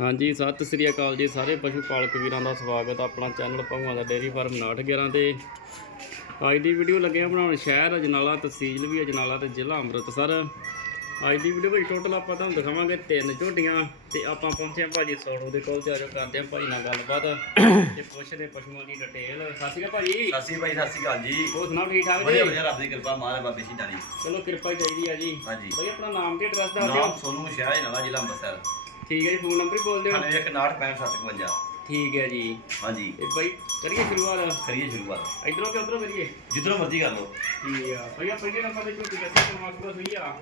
ਹਾਂਜੀ ਸਤਿ ਸ੍ਰੀ ਅਕਾਲ ਜੀ ਸਾਰੇ ਪਸ਼ੂ ਪਾਲਕ ਵੀਰਾਂ ਦਾ ਸਵਾਗਤ ਆਪਣਾ ਚੈਨਲ ਭਗਵਾਨ ਦਾ ਡੇਅਰੀ ਫਾਰਮ 911 ਤੇ। ਅੱਜ ਦੀ ਵੀਡੀਓ ਲੱਗੇ ਆ ਬਣਾਉਣ ਸ਼ਹਿਰ ਅਜਨਾਲਾ ਤਹਿਸੀਲ ਵੀ ਅਜਨਾਲਾ ਤੇ ਜ਼ਿਲ੍ਹਾ ਅੰਮ੍ਰਿਤਸਰ। ਅੱਜ ਦੀ ਵੀਡੀਓ ਵਿੱਚ ਟੋਟਲ ਆਪਾਂ ਤੁਹਾਨੂੰ ਦਿਖਾਵਾਂਗੇ ਤਿੰਨ ਝੋਟੀਆਂ ਤੇ ਆਪਾਂ ਪਹੁੰਚੇ ਆ ਭਾਜੀ ਸੋਨੂ ਦੇ ਕੋਲ ਤੇ ਆਜੋ ਕਰਦੇ ਆ ਭਾਜੀ ਨਾਲ ਗੱਲਬਾਤ ਤੇ ਪੁੱਛਦੇ ਪਸ਼ੂਆਂ ਦੀ ਡਿਟੇਲ ਸਤਿ ਸ਼੍ਰੀ ਅਕਾਲ ਭਾਜੀ। ਸਤਿ ਸ਼੍ਰੀ ਅਕਾਲ ਸਤਿ ਸ਼੍ਰੀ ਅਕਾਲ ਜੀ। ਹੋਰ ਸੁਣਾਓ ਠੀਕ ਠਾਕ ਵਧੀਆ ਜੀ? ਵਧੀਆ ਰੱਬ ਦੀ ਕਿਰਪਾ ਮਹਾਰਾਜ ਬਾਬੇ ਸ਼ਹੀਦਾਂ ਦੀ। ਚਲੋ ਕਿਰਪਾ ਚਾਹੀਦੀ ਆ ਜੀ। ਹਾਂਜੀ। ਭਾਈ ਆਪਣਾ ਨਾਮ ਤੇ ਐਡਰੈਸ ਦੱਸ ਨਾਮ ਦਿਓ ਸੋਨੂ ਸ਼ਹਿਰ ਹੈ ਨਵਾਂ ਜ਼ਿਲ੍ਹਾ ਅੰਮ੍ਰਿਤਸਰ। ਠੀਕ ਹੈ ਜੀ ਫੋਨ ਨੰਬਰ ਹੀ ਬੋਲ ਦਿਓ। 916557 ਠੀਕ ਹੈ ਜੀ। ਹਾਂਜੀ। ਇਹ ਭਾਈ ਕਰੀਏ ਸ਼ੁਰੂਆਤ? ਕਰੀਏ ਸ਼ੁਰੂਆਤ। ਇਧਰੋਂ ਕਿ ਉਧਰੋਂ ਕਰੀਏ? ਜਿੱਧਰੋਂ ਮਰਜ਼ੀ ਕਰ ਲਓ। ਠੀਕ ਆ। ਭਈਆ ਪਹਿਲੇ ਨੰਬਰ ਤੇ ਝੋਟੀ ਦੱਸੋ ਕਰਵਾ ਸੁਆ ਸਹੀ ਆ।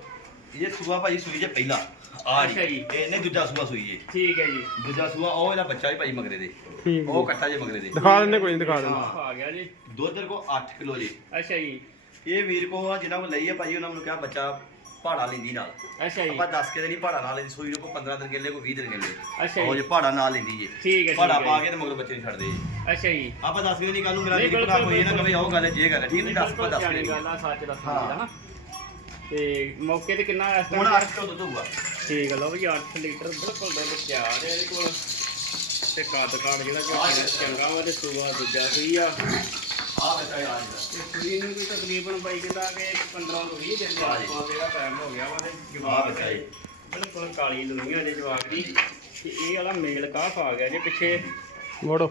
ਇਹ ਸੂਆ ਭਾਜੀ ਸੂਈ ਜੇ ਪਹਿਲਾ। ਆ ਅੱਛਾ ਜੀ। ਇਹ ਨਹੀਂ ਦੂਜਾ ਸੂਆ ਸੂਈ ਜੇ। ਠੀਕ ਹੈ ਜੀ। ਦੂਜਾ ਸੂਆ ਉਹ ਇਹਦਾ ਬੱਚਾ ਵੀ ਭਾਜੀ ਮਗਰੇ ਦੇ। ਠੀਕ ਉਹ ਕੱਟਾ ਜੇ ਮਗਰੇ ਦੇ। ਦਿਖਾ ਦਿੰਦੇ ਕੋਈ ਨਹੀਂ ਦਿਖਾ ਦਿੰਦੇ। ਆ ਆ ਗਿਆ ਜੀ। ਦੁੱਧ ਦੇ ਕੋ 8 ਕਿਲੋ ਜੀ। ਅੱਛਾ ਜੀ। ਇਹ ਵੀਰ ਕੋ ਆ ਜਿਨ੍ਹਾਂ ਕੋ ਲਈ ਹੈ ਭਾਜੀ ਉਹਨਾਂ ਨੂੰ ਕਿਹਾ ਬੱਚਾ ਪਹਾੜਾ ਲੈਂਦੀ ਨਾਲ। ਅੱਛਾ ਜੀ। ਆਪਾਂ ਦੱਸ ਕੇ ਤੇ ਨਹੀਂ ਪਹਾੜਾ ਨਾਲ ਲੈਂਦੀ ਸੂਈ ਨੂੰ ਕੋ 15 ਦਿਨ ਕਿੱਲੇ ਕੋ 20 ਦਿਨ ਕਿੱਲੇ ਅੱਛਾ ਉਹ ਜੀ। ਪਹਾੜਾ ਨਾਲ ਲੈਂਦੀ ਜੇ। ਠੀਕ ਹੈ ਪਹਾੜਾ ਠੀਕ ਪਾ ਹੈ ਕੇ ਤੇ ਮਗਰ ਬੱਚੇ ਨੂੰ ਛੱਡਦੇ ਜੀ। ਅੱਛਾ ਜੀ। ਆਪਾਂ ਦੱਸ ਕੇ ਨਹੀਂ ਕੱਲ ਨੂੰ ਮੇਰਾ ਨਹੀਂ, ਬਿਲਕੁਲ, ਕੋਈ ਨਾ ਕਵੇ ਉਹ ਗੱਲ ਹੈ ਜੇ ਗੱਲ ਹੈ। ਠੀਕ ਨਹੀਂ ਦੱਸ ਪਾ ਦੱਸ ਕੇ ਸਿਆਣੀ ਨਹੀਂ। ਗੱਲ ਆ ਸੱਚ ਦੱਸਣਾ ਹਾਂ। ਨਾ। ਤੇ ਮੌਕੇ ਤੇ ਕਿੰਨਾ ਇਸ ਹੁਣ ਟਾਈਮ 8 ਕਿਲੋ ਦੁੱਧ ਹੋਊਗਾ। ਠੀਕ ਆ ਲਓ ਵੀ 8 ਲੀਟਰ ਬਿਲਕੁਲ ਦੁੱਧ ਤਿਆਰ ਹੈ ਇਹਦੇ ਕੋਲ। ਤੇ ਕੱਦ ਕਾੜ ਜਿਹੜਾ ਚੰਗਾ ਵਾ ਤੇ ਸੂਆ ਦੂਜਾ ਸਹੀ ਆ। ਆ ਬੱਚਾ ਆ ਜੀ। ਤੇ ਕੁੜੀ ਨੂੰ ਵੀ ਤਕਰੀਬਨ ਬਾਈ ਕਹਿੰਦਾ ਕਿ 15 ਤੋਂ 20 ਦਿਨ ਦੇ ਹਾਂ ਜੀ। ਆਸ-ਪਾਸ ਜਿਹੜਾ ਟਾਈਮ ਹੋ ਗਿਆ ਵਾ ਤੇ ਆ ਜਵਾਬ ਬੱਚਾ ਜੀ ਬਿਲਕੁਲ ਕਾਲੀ ਲੁਈਆਂ ਜੇ ਜਵਾਬ ਦੀ ਤੇ ਇਹ ਵਾਲਾ ਮੇਲ ਕਾਫ ਆ ਗਿਆ ਜੇ ਪਿੱਛੇ। ਮੋੜੋ।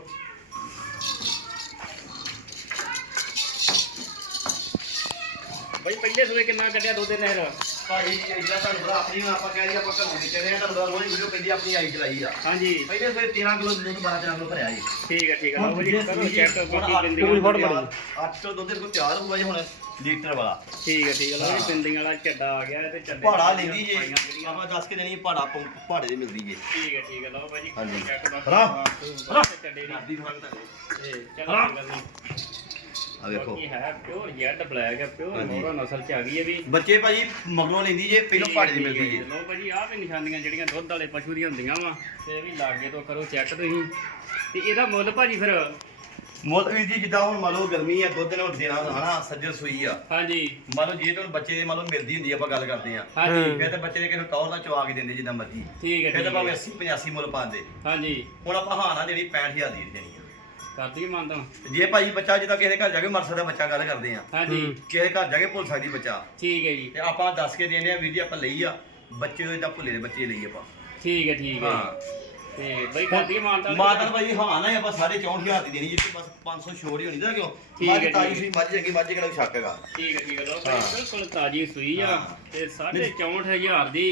ਬਾਈ ਪਹਿਲੇ ਸੂਏ ਕਿੰਨਾ ਕੱਢਿਆ ਦੁੱਧ ਦੇ ਨਹਿਰ? ਭਾਈ ਜਿਹੜਾ ਤੁਹਾਨੂੰ ਪਤਾ ਆਪਣੀ ਆਪਾਂ ਕਹਿ ਰਹੀ ਆਪਾਂ ਘਰੋਂ ਦੇ ਚੜੇ ਆ ਤੁਹਾਨੂੰ ਪਤਾ ਰੋਜ਼ ਵੀਡੀਓ ਪੈਂਦੀ ਆਪਣੀ ਆਈ ਚਲਾਈ ਆ। ਹਾਂਜੀ। ਪਹਿਲੇ ਸਵੇਰ 13 ਕਿਲੋ ਦੁੱਧ 12 ਕਿਲੋ ਭਰਿਆ ਜੀ। ਠੀਕ ਹੈ ਠੀਕ ਹੈ ਲਓ ਜੀ ਕਰੋ ਚੈੱਕ ਬਾਕੀ ਬਿੰਦੀਆਂ ਫੜ ਮੜੀ 8 ਕਿਲੋ ਦੁੱਧ ਕੋ ਤਿਆਰ ਹੋਊਗਾ ਜੀ ਹੁਣ ਲੀਟਰ ਵਾਲਾ। ਠੀਕ ਹੈ ਠੀਕ ਹੈ ਲਓ ਜੀ। ਬਿੰਦੀਆਂ ਵਾਲਾ ਚੱਡਾ ਆ ਗਿਆ ਤੇ ਚੱਡੇ ਪਹਾੜਾ ਲੈਂਦੀ ਜੇ। ਆਪਾਂ ਦੱਸ ਕੇ ਦੇਣੀ ਪਹਾੜਾ ਪਹਾੜੇ ਦੀ ਮਿਲਦੀ ਜੇ। ਠੀਕ ਹੈ ਠੀਕ ਹੈ ਲਓ ਭਾਜੀ। ਚੈੱਕ ਬਾਕੀ ਚੱਡੇ ਦੀ ਦੀ ਚਲੋ। ਆ ਵੇਖੋ ਬਾਕੀ ਹੈ ਪਿਓਰ ਜੈਡ ਬਲੈਕ ਹੈ ਪਿਓਰ ਹਾਂਜੀ। ਮੋਹਰਾ ਨਸਲ ਚ ਆ ਗਈ ਇਹ ਵੀ। ਬੱਚੇ ਭਾਜੀ ਮਗਰੋਂ ਲੈਂਦੀ ਜੇ ਪਹਿਲਾਂ ਪਹਾੜੇ ਦੀ ਮਿਲਦੀ ਜੇ। ਲੋ ਭਾਜੀ ਆਹ ਵੀ ਨਿਸ਼ਾਨੀਆਂ ਜਿਹੜੀਆਂ ਦੁੱਧ ਵਾਲੇ ਪਸ਼ੂ ਦੀਆਂ ਹੁੰਦੀਆਂ ਵਾ ਤੇ ਇਹ ਵੀ ਲਾਗੇ ਤੋਂ ਕਰੋ ਚੈੱਕ ਤੁਸੀਂ। ਤੇ ਇਹਦਾ ਮੁੱਲ ਭਾਜੀ ਫਿਰ? ਮੁੱਲ ਵੀ ਜੀ ਜਿੱਦਾਂ ਹੁਣ ਮੰਨ ਲਓ ਗਰਮੀ ਆ ਦੁੱਧ ਨੇ ਦੇਣਾ ਹਨਾ ਸੱਜਰ ਸੂਈ ਆ। ਹਾਂਜੀ। ਮੰਨ ਲਓ ਜੇ ਤੁਹਾਨੂੰ ਬੱਚੇ ਦੇ ਮੰਨ ਲਓ ਮਿਲਦੀ ਹੁੰਦੀ ਆ, ਆਪਾਂ ਗੱਲ ਕਰਦੇ ਆ। ਹਾਂਜੀ। ਫਿਰ ਤਾਂ ਬੱਚੇ ਦੇ ਕਿਸੇ ਨੂੰ ਟੌਰ ਦਾ ਚਵਾ ਕੇ ਦਿੰਦੇ ਜਿੱਦਾਂ ਮਰਜ਼ੀ। ਠੀਕ ਹੈ ਫਿਰ ਤਾਂ ਠੀਕ ਭਾਵੇਂ ਹੈ। 80 85 ਮੁੱਲ ਪਾਉਂਦੇ। ਹਾਂਜੀ। ਹੁਣ ਆਪਾਂ ਹਾਂ ਨਾ ਜਿਹੜੀ 65000 ਦੀ ਦੇਣੀ ਆ ਕਰ ਦਈਏ ਮੰਨਦਾ ਤੇ। ਜੇ ਭਾਈ ਬੱਚਾ ਜਿੱਦਾਂ ਕਿਸੇ ਦੇ ਘਰ ਜਾ ਕੇ ਮਰ ਸਕਦਾ ਬੱਚਾ ਗੱਲ ਕਰਦੇ ਆ। ਹਾਂਜੀ। ਕਿਸੇ ਦੇ ਘਰ ਜਾ ਕੇ ਭੁੱਲ ਸਕਦੀ ਬੱਚਾ। ਠੀਕ ਹੈ ਜੀ। ਤੇ ਆਪਾਂ ਦੱਸ ਕੇ ਦੇਣੇ ਆ ਵੀਰ ਜੀ ਆਪਾਂ ਲਈ ਆ ਬੱਚੇ ਤੋਂ ਇਦਾਂ ਭੁੱਲੇ ਦੇ ਬੱਚੇ ਲਈ ਆਪਾਂ। ਠੀਕ ਹੈ ਠੀਕ ਹੈ। ਹਾਂ। ਤੇ ਬਈ ਕਰ ਦਈਏ ਮੰਨਦਾ ਮਾਤਨ ਭਾਈ ਹਾਂ ਨਾ ਆਪਾਂ ਸਾਰੇ 64000 ਦੀ ਦੇਣੀ ਜਿੱਥੇ ਬਸ 500 ਛੋੜ ਹੀ ਹੋਣੀ ਤਾਂ ਕਿਉਂ? ਠੀਕ ਹੈ, ਮੱਝ ਠੀਕ ਤਾਜੀ ਹੈ। ਸੀ ਮੱਝ ਚੰਗੀ ਮੱਝ ਕਿਹੜਾ ਸ਼ੱਕ ਹੈਗਾ। ਠੀਕ ਹੈ ਠੀਕ ਹੈ। ਲੋ ਹਾਂ। ਭਾਈ ਬਿਲਕੁਲ ਤਾਜੀ ਸੂਈ ਆ। ਤੇ 64000 ਦੀ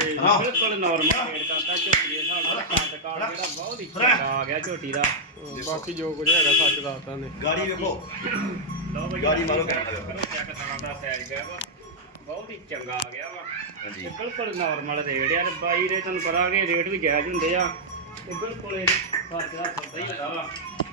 ਤੇ ਹਾਂ। ਬਿਲਕੁਲ ਨਾਰਮਲ ਰੇਟ ਕਰਤਾ ਝੋਟੀ ਦੇ ਹਿਸਾਬ ਨਾਲ ਕੱਦ ਕਾੜ ਜਿਹੜਾ ਬਹੁਤ ਹੀ ਚੰਗਾ ਆ ਗਿਆ ਝੋਟੀ ਦਾ। ਬਾਕੀ ਜੋ ਕੁਝ ਹੈਗਾ ਸੱਚ ਦੱਸਦਾ ਨੇ ਗਾੜੀ ਵੇਖੋ। ਲਓ ਬਈ ਗਾੜੀ ਮਾਰੋ ਚੈੱਕ ਕੈਮਰਾ। ਕਰੋ ਚੈੱਕ ਤਾਂ ਦਾ ਸਾਈਜ਼ ਗਿਆ ਵਾ। ਬਹੁਤ ਹੀ ਚੰਗਾ ਆ ਗਿਆ ਵਾ। ਹਾਂਜੀ। ਬਿਲਕੁਲ ਨਾਰਮਲ ਰੇਟ ਆ। ਤੇ ਬਾਈ ਦੇ ਤੁਹਾਨੂੰ ਪਤਾ ਕਿ ਰੇਟ ਵੀ ਜਾਇਜ਼ ਹੁੰਦੇ ਆ। ਤੇ ਬਿਲਕੁਲ ਇਹ ਸੱਚ ਦਾ ਸੌਦਾ ਹੀ ਹੁੰਦਾ ਵਾ।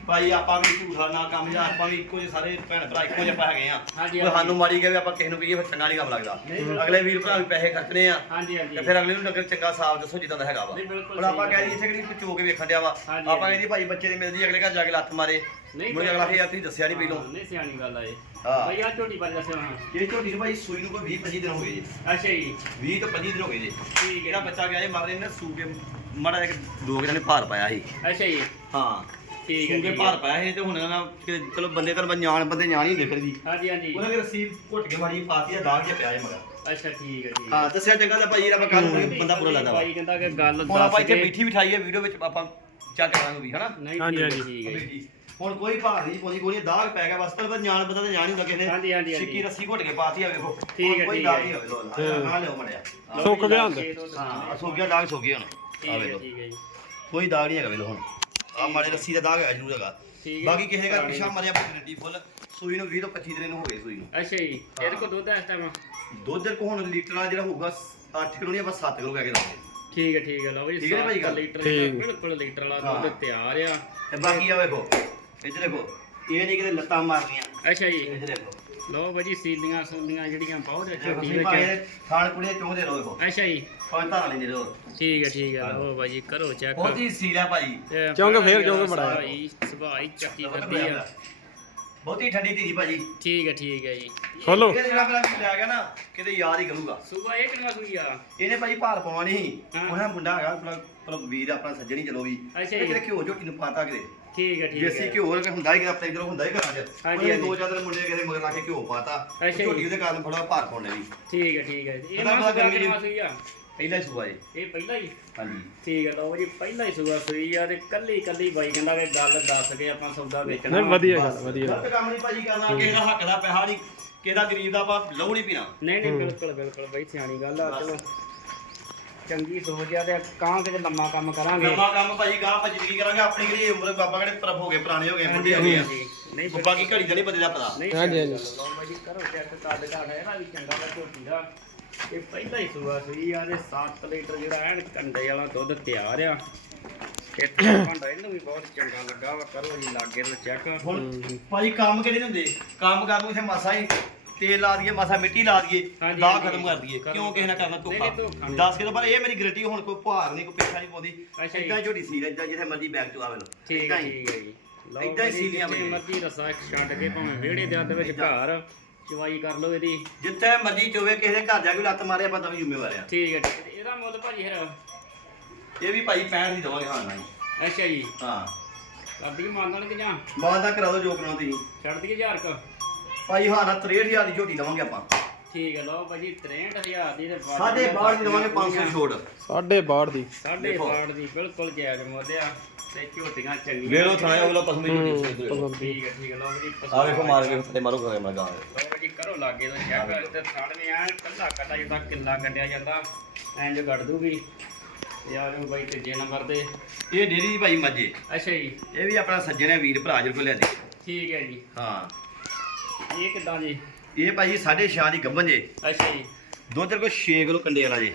ਭਾਈ ਆਪਾਂ ਵੀ ਝੂਠਾ ਨਾ ਕੰਮ ਜਾਂ ਆਪਾਂ ਵੀ ਇੱਕੋ ਜਿਹੇ ਸਾਰੇ ਭੈਣ ਭਰਾ ਇੱਕੋ ਜਿਹੇ ਆਪਾਂ ਹੈਗੇ ਆ। ਹਾਂਜੀ, ਕੋਈ ਹਾਂਜੀ। ਸਾਨੂੰ ਮਾੜੀ ਕਹੇ ਆਪਾਂ ਕਿਸੇ ਨੂੰ ਕਹੀਏ ਫਿਰ ਚੰਗਾ ਨਹੀਂ ਕੰਮ ਨਹੀਂ, ਲੱਗਦਾ। ਅਗਲੇ ਵੀਰ ਭਰਾ ਵੀ ਪੈਸੇ ਖਰਚਣੇ ਆ ਹਾਂਜੀ ਹਾਂਜੀ। ਤੇ ਫਿਰ ਅਗਲੇ ਨੂੰ ਨਗਰ ਚੰਗਾ ਸਾਫ਼ ਦੱਸੋ ਜਿੱਦਾਂ ਦਾ ਹੈਗਾ ਵਾ। ਨਹੀਂ, ਬਿਲਕੁਲ ਹੁਣ ਆਪਾਂ ਸਹੀ ਕਹਿ ਰਹੀ ਇੱਥੇ ਕਿਹੜੀ ਚੋ ਕੇ ਵੇਖਣ ਡਿਆ ਵਾ। ਹਾਂਜੀ, ਆਪਾਂ। ਕਹਿੰਦੀ ਭਾਈ ਬੱਚੇ ਦੀ ਮਿਲਦੀ ਅਗਲੇ ਘਰ ਜਾ ਕੇ ਲੱਤ ਮਾਰੇ। ਨਹੀਂ ਕੇ ਅਗਲਾ ਯਾਰ ਤੁਸੀਂ ਦੱਸਿਆ ਨਹੀਂ ਪਹਿਲੋਂ। ਨਹੀਂ ਸਿਆਣੀ ਗੱਲ ਆ ਇਹ। ਹਾਂ। ਬਈ ਆ ਝੋਟੀ ਬਾਰੇ ਦੱਸਿਓ ਹਾਂ। ਇਹ ਝੋਟੀ ਨੂੰ ਭਾਈ ਸੂਈ ਨੂੰ ਕੋਈ 20 25 ਦਿਨ ਹੋ ਗਏ ਜੀ। ਅੱਛਾ ਜੀ। 20 ਤੋਂ 25 ਦਿਨ ਹੋ ਗਏ ਜੀ। ਠੀਕ ਜਿਹੜਾ ਹੈ ਬੱਚਾ ਗਿਆ ਜੀ ਮਗਰ ਇਹਨੇ ਸੂ ਕੇ ਮਾੜਾ ਜਿਹਾ ਦੋ ਕੁ ਨੇ ਭਾਰ ਪਾਇਆ ਸੀ। ਅੱਛਾ ਜੀ। ਹਾਂ। ਠੀਕ ਹੈ ਸੂ ਕੇ ਠੀਕ ਹੈ। ਭਾਰ ਪਾਇਆ ਸੀ ਤੇ ਹੁਣ ਇਹਨਾਂ ਕਿ ਚਲੋ ਬੰਦੇ ਤਾਂ ਨਿਆਣ ਬੰਦੇ ਨਿਆਣ ਹੀ ਹੁੰਦੇ ਫਿਰ ਵੀ ਹਾਂਜੀ ਹਾਂਜੀ ਉਹਨਾਂ ਦੇ ਰੱਸੀ ਘੁੱਟ ਕੇ ਮਾਰੀ ਪਾਤੀ ਆ ਦਾਗ ਜਿਹਾ ਪਿਆ ਹੈ ਮਗਰ ਅੱਛਾ ਠੀਕ ਹੈ ਠੀਕ ਹੈ ਹਾਂ ਦੱਸਿਆ ਚੰਗਾ ਤਾਂ ਭਾਈ ਜਿਹੜਾ ਕੱਲ ਨੂੰ ਬੰਦਾ ਬੁਰਾ ਲੱਗਦਾ ਵਾ ਬਾਈ ਕਹਿੰਦਾ ਕਿ ਗੱਲ ਹੁਣ ਆਪਾਂ ਦੱਸ ਇੱਥੇ ਕੇ ਬੈਠੀ ਬਿਠਾਈ ਹੈ ਵੀਡੀਓ ਵਿੱਚ ਆਪਾਂ ਚੱਕ ਕਰਾਂਗੇ ਵੀ ਹਨਾ ਨਹੀਂ ਹਾਂਜੀ, ਠੀਕ ਹੈ ਹਾਂਜੀ। ਠੀਕ ਹੈ ਜੀ। ਬੈਠੀ। ਹੁਣ ਕੋਈ ਭਾਰ ਨਹੀਂ ਪੋਣੀ ਕੋਈ ਦਾਗ ਪੈ ਗਿਆ ਬਸ ਪਰ ਨਿਆਣ ਬੰਦਾ ਤਾਂ ਨਿਆਣ ਹੀ ਹੁੰਦਾ ਕਿਸੇ ਹਾਂਜੀ, ਹਾਂਜੀ, ਨੇ ਹਾਂਜੀ। ਸਿੱਕੀ ਰੱਸੀ ਘੁੱਟ ਕੇ ਪਾਤੀ ਆ ਵੇਖੋ ਠੀਕ ਹੁਣ ਹੈ, ਕੋਈ ਠੀਕ ਦਾਗ ਹੈ। ਨਹੀਂ ਹੋਵੇ ਲੋ ਹਾਂ। ਨਾ ਲਿਓ ਮੜਿਆ ਸੁੱਕ ਜੀ, ਗਿਆ ਹੁੰਦਾ। ਛੇ ਤੋਂ ਦਸ ਹਾਂ ਸੁੱਕ ਗਿਆ ਦਾਗ ਸੁੱਕ ਗਿਆ ਹੁਣ ਠੀਕ ਆ ਹੈ ਵੇਖੋ ਠੀਕ ਹੈ ਜੀ ਕੋਈ ਦਾਗ ਨਹੀਂ ਹੈਗਾ ਵੇਲੋ ਹੁਣ ਆ ਮਾੜੇ ਰੱਸੀ ਦਾ ਦਾਗ ਹੈ ਜ਼ਰੂਰ ਹੈਗਾ। ਠੀਕ ਹੈ। ਬਾਕੀ ਕਿਸੇ ਦੇ ਘਰ ਪਿਛਾ ਮਰਿਆ ਗਰੰਟੀ ਫੁੱਲ ਸੂਈ ਨੂੰ 20 ਤੋਂ 25 ਦਿਨ ਨੂੰ ਹੋ ਗਏ ਸੂਈ ਨੂੰ। ਅੱਛਾ ਜੀ ਇਹਦੇ ਕੋਲ ਦੁੱਧ ਹੈ ਇਸ ਟਾਈਮ ਦੁੱਧ ਦੇ ਕੋਲ ਹੁਣ ਲੀਟਰ ਨਾਲ ਜਿਹੜਾ ਹੋਊਗਾ 8 ਕਿਲੋ ਨਹੀਂ ਆਪਾਂ 7 ਕਿਲੋ ਕਹਿ ਕੇ ਦਾਂਗੇ ਠੀਕ ਹੈ ਠੀਕ ਹੈ ਲਓ ਜੀ ਠੀਕ ਹੈ ਨਾ ਭਾਈ ਗੱਲ? ਲੀਟਰ ਠੀਕ। ਬਿਲਕੁਲ ਲੀਟਰ ਵਾਲਾ ਹਾਂ। ਦੁੱਧ ਤਿਆਰ ਆ। ਤੇ ਬਾਕੀ ਆ ਵੇਖੋ ਇੱਧਰ ਦੇਖੋ ਇਹ ਨਹੀਂ ਕਿਤੇ ਲੱਤਾਂ ਮਾਰਨੀਆਂ। ਅੱਛਾ ਜੀ। ਇੱਧਰ ਦੇਖੋ। ਲਓ ਭਾਜੀ ਸੀਲੀਆਂ ਸੂਲੀਆਂ ਜਿਹੜੀਆਂ ਬਹੁਤ ਤੁਸੀਂ ਵਿੱਚ ਭਾਵੇਂ ਥਾਣ ਕੁੜੀਆਂ ਚੋਂਦੇ ਰਹੋ ਦੇਖੋ ਅੱਛਾ ਜੀ। ਪੰਜ ਧਾਰਾਂ ਲੈਂਦੇ ਰਹੋ। ਠੀਕ ਹੈ ਠੀਕ ਹੈ। ਲਓ ਭਾਜੀ ਕਰੋ ਚੈੱਕ ਬਹੁਤ ਹੀ ਸੀਲ ਆ ਭਾਈ ਚੌਂਕ ਫੇਰ ਚੌਂਕ ਬੜਾ ਹੈ। ਭਾਈ ਸੁਭਾਈ ਚੱਕੀ ਕਰਦੀ ਆ। ਬਹੁਤੀ ਠੰਡੀ ਧੀਰੀ ਭਾਜੀ ਠੀਕ ਹੈ ਠੀਕ ਹੈ ਜੀ। ਖੋਲੋ। ਇਹ ਜਿਹੜਾ ਮੇਰਾ ਵੀਰ ਲੈ ਗਿਆ ਨਾ ਕਿਤੇ ਯਾਦ ਹੀ ਕਰੂਗਾ। ਸੂਆ ਇਹ ਕਿੰਨਾ ਸੂਈ ਆ? ਇਹਨੇ ਭਾਜੀ ਭਾਰ ਪਾਉਣਾ ਨਹੀਂ। ਹਾਂ। ਉਹਨਾਂ ਮੁੰਡਾ ਹੈਗਾ ਆਪਣਾ ਆਪਣਾ ਵੀਰ ਆਪਣਾ ਸੱਜਣੀ ਚਲੋ ਵੀ। ਅੱਛਾ ਇਹ ਜੀ। ਕਿਤੇ ਘਿਓ ਝੋਟੀ ਨੂੰ ਪਾਤਾ ਕਿਤੇ। ਠੀਕ ਹੈ ਠੀਕ ਦੇਸੀ ਹੈ ਘਿਓ ਕਿ ਹੁੰਦਾ ਹੀ ਕਿ ਆਪਣੇ ਇਧਰੋਂ ਹੁੰਦਾ ਹੀ ਘਰਾਂ 'ਚ। ਹਾਂਜੀ, ਉਹਨੇ ਹਾਂਜੀ। ਦੋ ਚਾਰ ਦਿਨ ਮੁੰਡੇ ਕਿਸੇ ਮਗਰ ਲਾ ਕੇ ਘਿਓ ਪਾਤਾ। ਅੱਛਾ ਜੀ। ਝੋਟੀ ਉਹਦੇ ਕਾਰਨ ਥੋੜਾ ਭਾਰ ਪਾਉਣੇ ਵੀ ਠੀਕ ਹੈ ਠੀਕ ਹੈ ਜੀ। ਇਹ ਪਤਾ ਨਾ ਪਤਾ ਸੂਆ ਗਰਮੀ ਕਿੰਨਾ ਸੂਈ ਆ? ਪਹਿਲਾ ਸੂਆ ਏ ਇਹ ਪਹਿਲਾ ਹੀ? ਹਾਂਜੀ। ਠੀਕ ਹੈ ਲਓ ਜੀ ਪਹਿਲਾ ਹੀ ਸੂਆ ਸੂਈ ਆ ਤੇ ਕੱਲੀ ਕੱਲੀ ਬਾਈ ਕਹਿੰਦਾ ਕਿ ਗੱਲ ਦੱਸ ਕੇ ਆਪਾਂ ਸੌਦਾ ਵੇਚਣਾ। ਨਹੀਂ ਵਧੀਆ ਗੱਲ ਵਧੀਆ ਗਲਤ ਕੰਮ ਨਹੀਂ ਭਾਜੀ ਕਰਨਾ ਕਿਸੇ ਦਾ ਹੱਕ ਦਾ ਪੈਸਾ ਨਹੀਂ ਕਿਸੇ ਦਾ ਗਰੀਬ ਦਾ ਆਪਾਂ ਲਹੂ ਨਹੀਂ ਪੀਣਾ। ਨਹੀਂ ਨਹੀਂ ਬਿਲਕੁਲ ਬਿਲਕੁਲ ਬਈ ਸਿਆਣੀ ਗੱਲ ਆ ਚਲੋ। ਚੰਗੀ ਸੋਚ ਆ ਤੇ ਕਾਂ ਕਿਤੇ ਲੰਮਾ ਕੰਮ ਕਰਾਂਗੇ। ਨਵਾਂ ਕੰਮ ਭਾਜੀ ਗਾਂ ਆਪਾਂ ਜ਼ਿੰਦਗੀ ਕਰਾਂਗੇ ਆਪਣੀ ਕਿਹੜੀ ਉਮਰ ਬਾਬਾ ਕਿਹੜੇ ਪ੍ਰਭ ਹੋ ਗਏ ਪੁਰਾਣੇ ਹੋ ਗਏ ਬੁੱਢੇ ਹੋ ਗਏ। ਨਹੀਂ ਬਾਬਾ ਕੀ ਘੜੀ ਦਾ ਨਹੀਂ ਬੰਦੇ ਦਾ ਪਤਾ ਨਹੀਂ ਹਾਂਜੀ, ਹਾਂਜੀ। ਲਓ ਬਾਈ ਜੀ ਕਰੋ ਚੈੱਕ ਕੱਦ ਘਾਟ ਹੈ ਨਾ ਵੀ ਚੰਗਾ ਵਾ ਝੋਟੀ ਦਾ। ਇਹ ਪਹਿਲਾ ਹੀ ਸੂਆ ਸੂਈ ਆ ਤੇ 7 ਲੀਟਰ ਜਿਹੜਾ ਐਨ ਕੰਡੇ ਵਾਲਾ ਦੁੱਧ ਤਿਆਰ ਆ। ਤੇ ਭਾਂਡਾ ਇਹਨੂੰ ਵੀ ਬਹੁਤ ਚੰਗਾ ਲੱਗਾ ਵਾ ਕਰੋ ਜੀ ਲਾਗੇ ਤੋਂ ਚੈੱਕ ਹੁਣ ਭਾਜੀ ਕੰਮ ਕਿਹੜੇ ਨੀ ਹੁੰਦੇ ਕੰਮ ਕਰਨ ਨੂੰ ਇਥੇ ਮਾਸਾ ਹੀ। ਤੇਲ ਲਾ ਦਈਏ ਮਾਸਾ ਮਿੱਟੀ ਲਾ ਦਈਏ ਹਾਂਜੀ। ਖਤਮ ਕਰ ਦਈਏ। ਖਤਮ ਕਿਉਂ ਕਿਸੇ ਨਾਲ ਕਰਨਾ ਨਹੀਂ, ਧੋਖਾ? ਨਹੀਂ, ਧੋਖਾ ਨਹੀਂ। ਦੱਸ ਕੇ ਪਰ ਇਹ ਮੇਰੀ ਗਰੰਟੀ ਹੁਣ ਕੋਈ ਭਾਰ ਨਹੀਂ ਕੋਈ ਪੈਸਾ ਨਹੀਂ ਪਾਉਂਦੀ। ਅੱਛਾ ਜੀ। ਇਦਾਂ ਝੋਟੀ ਸੀ ਇਦਾਂ ਜਿੱਥੇ ਮਰਜ਼ੀ ਬੈਗ ਚ ਆਵੇ ਲੋ ਠੀਕ ਹੈ ਠੀਕ ਹੈ ਜੀ। ਲਓ ਏਦਾਂ ਹੀ ਸੀਲੀਆਂ ਬਈਆਂ। ਮਰਜ਼ੀ ਰਸਾ ਛੱਡ ਕੇ ਭਾਵੇਂ ਵਿਹੜੇ ਦੇ ਅੱਧ ਵਿੱਚ ਘਰ ਚਵਾਈ ਕਰ ਲਓ ਇਹਦੀ। ਜਿੱਥੇ ਮਰਜ਼ੀ ਚੋਵੇ ਕਿਸੇ ਦੇ ਘਰ ਜਾ ਕੇ ਲੱਤ ਮਾਰੇ ਆਪਾਂ ਤਾਂ ਵੀ ਜ਼ਿੰਮੇਵਾਰ ਆ। ਠੀਕ ਹੈ ਠੀਕ ਹੈ। ਇਹਦਾ ਮੁੱਲ ਭਾਜੀ ਫਿਰ? ਇਹ ਵੀ ਭਾਈ 65 ਦੀ ਦਵਾਂਗੇ ਹਾਂ ਨਹੀਂ। ਅੱਛਾ ਜੀ। ਹਾਂ। ਕਰਦੀ ਮੰਨਣ ਕਿ ਜਾਂ? ਬਾਅਦ ਦਾ ਕਰਾ ਦਿਓ ਜੋ ਕਰਾਉਣਾ ਤੁਸੀਂ। ਛੱਡ ਦਈਏ ਹਜ਼ਾਰ ਕ? ਭਾਈ ਹਾਂ ਨਾ 63000 ਦੀ ਝੋਟੀ ਦਵਾਂਗੇ ਆਪਾਂ। ਠੀਕ ਹੈ ਲਓ ਭਾਜੀ 63000 ਦੀ ਤੇ ਸਾਢੇ ਬਾਹਰ ਦੀ ਦਵਾਂਗੇ 500 ਛੋੜ ਸਾਢੇ ਬਾਹਰ ਦੀ। ਸਾਢੇ ਬਾੜ ਦੀ ਬਿਲਕੁਲ ਜਾਇਜ਼ ਮੁੱਲ ਆ ਤੇ ਝੋਟੀਆਂ ਚੰਗੀਆਂ ਵੇਲੋ ਥਾਣੇ ਉਹਲਾ ਪਸਮੇ ਝੋਟੀ ਠੀਕ ਹੈ ਠੀਕ ਹੈ ਲਓ ਜੀ ਆ ਵੇਖੋ ਮਾਰ ਕੇ ਥੱਲੇ ਮਾਰੋ ਖਾ ਮੈਂ ਗਾਂ ਲਓ ਜੀ ਕਰੋ ਲਾਗੇ ਤੋਂ ਚੈੱਕ ਤੇ ਥਣ ਐ ਕੱਲਾ ਕੱਲਾ ਜਿੱਦਾਂ ਕਿੱਲਾ ਕੱਢਿਆ ਜਾਂਦਾ ਇੰਜ ਕੱਢ ਦੂਗੀ। ਤੇ ਆ ਜਾਓ ਬਾਈ ਤੀਜੇ ਨੰਬਰ ਤੇ। ਇਹ ਡੇਰੀ ਦੀ ਭਾਈ ਮੱਝੇ ਅੱਛਾ ਜੀ। ਇਹ ਵੀ ਆਪਣਾ ਸੱਜਣ ਹੈ ਵੀਰ ਭਰਾ ਕੋਲ ਲਿਆਦੇ। ਠੀਕ ਹੈ ਜੀ। ਹਾਂ। ਇਹ ਕਿੱਦਾਂ ਜੀ? ਇਹ ਭਾਈ 6.5 ਦੀ ਗੱਭਣ ਜੇ। ਅੱਛਾ ਜੀ। ਦੁੱਧ ਕੋ 6 ਕਿਲੋ ਕੰਡੇ ਵਾਲਾ ਜੇ।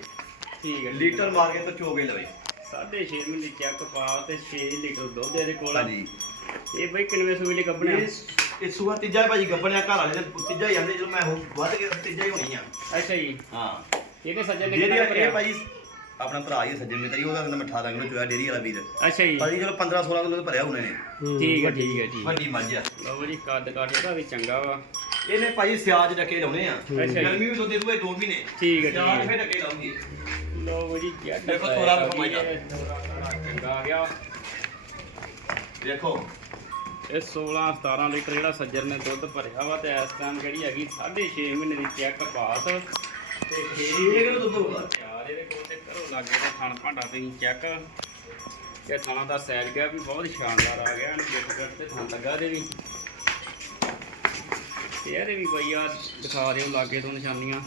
ਠੀਕ ਹੈ ਲੀਟਰ ਮਾਰ ਕੇ ਤਾਂ ਚੋਗੇ ਲਵੇ। ਸਾਢੇ 6 ਮਹੀਨੇ ਚੈੱਕ ਪਾ ਤੇ 6 ਲੀਟਰ ਦੁੱਧ ਇਹਦੇ ਕੋਲ ਆ। ਹਾਂਜੀ। ਇਹ ਬਈ ਕਿੰਨਵੇਂ ਸੂਏ ਲਈ ਕੱਢਣਾ ਇਹ ਇਹ ਸੂਆ ਤੀਜਾ ਭਾਜੀ ਗੱਭਣਿਆ ਘਰ ਵਾਲੇ ਦੇ ਤੀਜਾ ਹੀ ਆਂਦੇ ਜਦੋਂ ਮੈਂ ਉਹ ਵੱਧ ਕੇ ਤੀਜਾ ਹੀ ਹੋਣੀ ਆ। ਅੱਛਾ ਜੀ। ਹਾਂ। ਇਹਦੇ ਸੱਜਣ ਨੇ ਜਿਹੜੀ ਕਿੰਨਾ ਇਹ ਭਾਈ ਆਪਣਾ ਭਰਾ ਹੀ ਸੱਜਣ ਮੇਰੀ ਉਹਦਾ ਤਾਂ ਮੈਂ 18 ਕਿਲੋ ਚੋਇਆ ਡੇਰੀ ਵਾਲਾ ਵੀਰ। ਅੱਛਾ ਜੀ। ਭਾਜੀ ਚਲੋ 15 16 ਕਿਲੋ ਭਰਿਆ ਉਹਨੇ ਨੇ। ਠੀਕ ਹੈ ਠੀਕ ਹੈ ਠੀਕ ਵੱਡੀ ਮੱਝ ਆ। ਲਓ ਜੀ ਕੱਦ ਕਾਠ ਇਹਦਾ ਵੀ ਚੰਗਾ ਵਾ। ਇਹਨੇ ਭਾਈ ਸਿਆਜ ਡੱਕੇ ਲਾਉਣੇ ਆ। ਅੱਛਾ ਜੀ। ਗਰਮੀ ਵੀ ਦੁੱਧ ਦੂਏ 2 ਮਹੀਨੇ। ਠੀਕ ਹੈ ਸਿਆਜ ਠੀਕ ਫੇਰ ਡੱਕੇ ਲਾਉਂਗੀ। ਹੈ ਲਓ ਜੀ ਜੱਟ ਦੇਖੋ ਤੋਰਾ ਵੇਖੋ ਮਾਈਦਾ। ਚੰਗਾ ਆ ਗਿਆ। ਦੇਖੋ। ਇਹ 16 17 ਲੀਟਰ ਜਿਹੜਾ ਸੱਜਰ ਨੇ ਦੁੱਧ ਭਰਿਆ ਵਾ ਤੇ ਇਸ ਟਾਈਮ ਜਿਹੜੀ ਹੈਗੀ 6.5 ਮਹੀਨੇ ਦੀ ਚੈੱਕ ਪਾਸ। ਤੇ ਫੇਰ ਹੀ ਇਹ ਕਿਲੋ ਦੁੱਧ ਹੋਊਗਾ। ਯਾਰ ਇਹਦੇ ਕੋਲ ਤੇ ਕਰੋ ਲੱਗੇ ਤੇ ਥਣ ਭਾਂਡਾ ਤੁਸੀਂ ਚੈੱਕ ਤੇ ਥਣਾ ਦਾ ਸੈਲ ਗਿਆ ਵੀ ਬਹੁਤ ਸ਼ਾਨਦਾਰ ਆ ਗਿਆ ਇਹਨੂੰ ਗਿੱਟ ਗਿੱਟ ਤੇ ਥਣ ਲੱਗਾ ਦੇ ਵੀ। ਤੇ ਇਹਦੇ ਵੀ ਬਈ ਆ ਦਿਖਾ ਦਿਓ ਲਾਗੇ ਤੋਂ ਨਿਸ਼ਾਨੀਆਂ।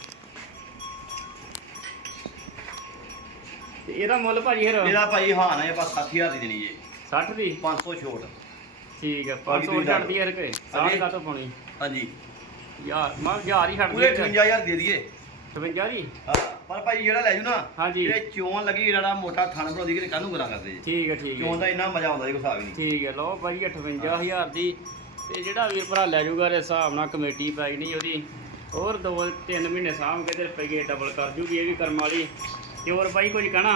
ਤੇ ਇਹਦਾ ਮੁੱਲ ਭਾਜੀ ਫਿਰ? ਇਹਦਾ ਭਾਈ ਹਾਂ ਨਾ ਇਹ ਬਸ 60000 ਦੀ ਦੇਣੀ ਜੇ। 60 ਦੀ? 500 ਛੋਟ। ਠੀਕ ਹੈ ਬਾਕੀ 500 ਤੁਸੀਂ ਛੱਡਦੀ ਯਾਰ ਕੋਈ ਸਾਢੇ ਹਾਂਜੀ। ਕਾਤੋਂ ਪਾਉਣੀ। ਹਾਂਜੀ। ਯਾਰ ਮੈਂ ਹਜ਼ਾਰ ਹੀ ਪੂਰੇ ਛੱਡਦੀ 58000 ਦੇ ਦਈਏ। 58 ਦੀ ਹਾਂ ਪਰ ਭਾਈ ਜਿਹੜਾ ਲੈ ਜੂ ਨਾ ਹਾਂਜੀ। ਇਹ ਚੋਣ ਲੱਗੀ ਜਿਹੜਾ ਮੋਟਾ ਥਣ ਬਣਾਉਂਦੀ ਕਿ ਕਾਹਨੂੰ ਗਰਾਂ ਕਰਦੇ ਜੀ। ਠੀਕ ਹੈ ਠੀਕ ਹੈ ਚੋਣ ਦਾ ਇੰਨਾ ਮਜ਼ਾ ਆਉਂਦਾ ਜੀ ਕੋਈ ਹਿਸਾਬ ਹੀ ਨਹੀਂ। ਠੀਕ ਹੈ ਲਓ ਭਾਈ 58000 ਦੀ। ਤੇ ਜਿਹੜਾ ਵੀਰ ਭਰਾ ਲੈ ਜਾਊਗਾ ਦੇ ਹਿਸਾਬ ਨਾਲ ਕਮੇਟੀ ਪੈ ਨਹੀਂ ਉਹਦੀ। ਹੋਰ 2-3 ਮਹੀਨੇ ਸਾਂਭ ਕੇ ਤੇ ਰੁਪਈਏ ਡਬਲ ਕਰ ਜੂਗੀ ਇਹ ਵੀ ਕਰਮ ਵਾਲੀ। ਤੇ ਹੋਰ ਬਾਈ ਕੁਝ ਕਹਣਾ?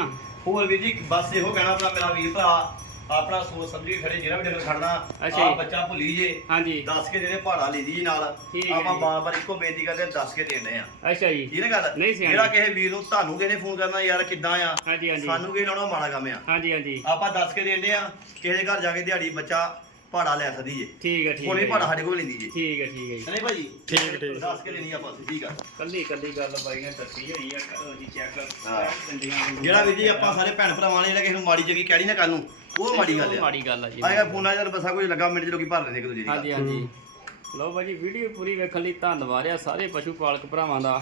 ਹੋਰ ਵੀਰ ਜੀ ਬਸ ਇਹੋ ਕਹਿਣਾ ਆਪਣਾ ਮੇਰਾ ਵੀਰ ਭਰਾ। ਆਪਣਾ ਸੋਚ ਸਮਝੀ ਖੜੇ ਜਿਹੜਾ ਵੀ ਡੰਗਰ ਖੜਨਾ ਅੱਛਾ ਆ ਜੀ। ਬੱਚਾ ਭੁੱਲੀ ਜੇ ਹਾਂਜੀ। ਦੱਸ ਕੇ ਜਿਹੜੇ ਪਹਾੜਾ ਲਈ ਦੀ ਨਾਲ। ਠੀਕ ਹੈ ਆਪਾਂ ਜੀ। ਬਾਰ-ਬਾਰ ਇੱਕੋ ਬੇਨਤੀ ਕਰਦੇ ਹਾਂ, ਦੱਸ ਕੇ ਦੇਣੇ ਆ। ਅੱਛਾ ਜੀ। ਇਹ ਨਾ ਗੱਲ? ਨਹੀਂ ਸਿਆਣੀ। ਜਿਹੜਾ ਕਿਸੇ ਵੀਰ ਨੂੰ ਤੁਹਾਨੂੰ ਕਿਸੇ ਨੇ ਫੋਨ ਕਰਨਾ ਯਾਰ ਕਿੱਦਾਂ ਆ? ਹਾਂਜੀ ਹਾਂਜੀ। ਸਾਨੂੰ ਕਿਸੇ ਲਾਉਣਾ ਮਾੜਾ ਕੰਮ ਆ। ਹਾਂਜੀ ਹਾਂਜੀ। ਆਪਾਂ ਦੱਸ ਕੇ ਦੇਣੇ ਆ ਕਿਸੇ ਦੇ ਘਰ ਜਾ ਕੇ ਦਿਹਾੜੀ ਬੱਚਾ ਪਹਾੜਾ ਲੈ ਸਕਦੀ ਜੇ। ਠੀਕ ਹੈ ਠੀਕ ਹੀ ਪਹਾੜਾ ਸਾਡੇ ਕੋਲ ਲੈਂਦੀ ਜੇ। ਠੀਕ ਹੈ ਠੀਕ ਹੈ ਜੀ। ਨਹੀਂ ਭਾਜੀ। ਠੀਕ ਠੀਕ। ਦੱਸ ਕੇ ਦੇਣੀ ਆਪਾਂ ਸਿੱਧੀ ਗੱਲ ਕੱਲੀ ਕੱਲੀ ਗੱਲ ਬਾਈ ਨੇ ਦੱਸੀ ਹੋਈ ਆ ਕਰੋ ਜੀ ਚੈੱਕ ਹਾਂ। ਜਿਹੜਾ ਵੀਰ ਜੀ ਆਪਾਂ ਸਾਰੇ ਭੈਣ ਭਰਾਵਾਂ ਨੇ ਜਿਹੜਾ ਕਿਸੇ ਨੂੰ ਮਾੜੀ ਚੰਗੀ ਕਹਿਣੀ ਨਾ ਕੱਲ ਨੂੰ ਉਹ ਮਾੜੀ ਗੱਲ ਆ ਮਾੜੀ ਗੱਲ ਆ ਜੀ। ਆਏਗਾ ਫੋਨਾਂ 'ਚ ਬਸਾ ਕੁਝ ਲੱਗਾ ਮਿੰਟ 'ਚ ਲੋਕੀ ਭਰ ਲੈਂਦੇ ਇੱਕ ਦੂਜੇ ਦੀ। ਹਾਂਜੀ ਹਾਂਜੀ। ਲਓ ਭਾਜੀ ਵੀਡੀਓ ਪੂਰੀ ਵੇਖਣ ਲਈ ਧੰਨਵਾਦ ਆ ਸਾਰੇ ਪਸ਼ੂ ਪਾਲਕ ਭਰਾਵਾਂ ਦਾ।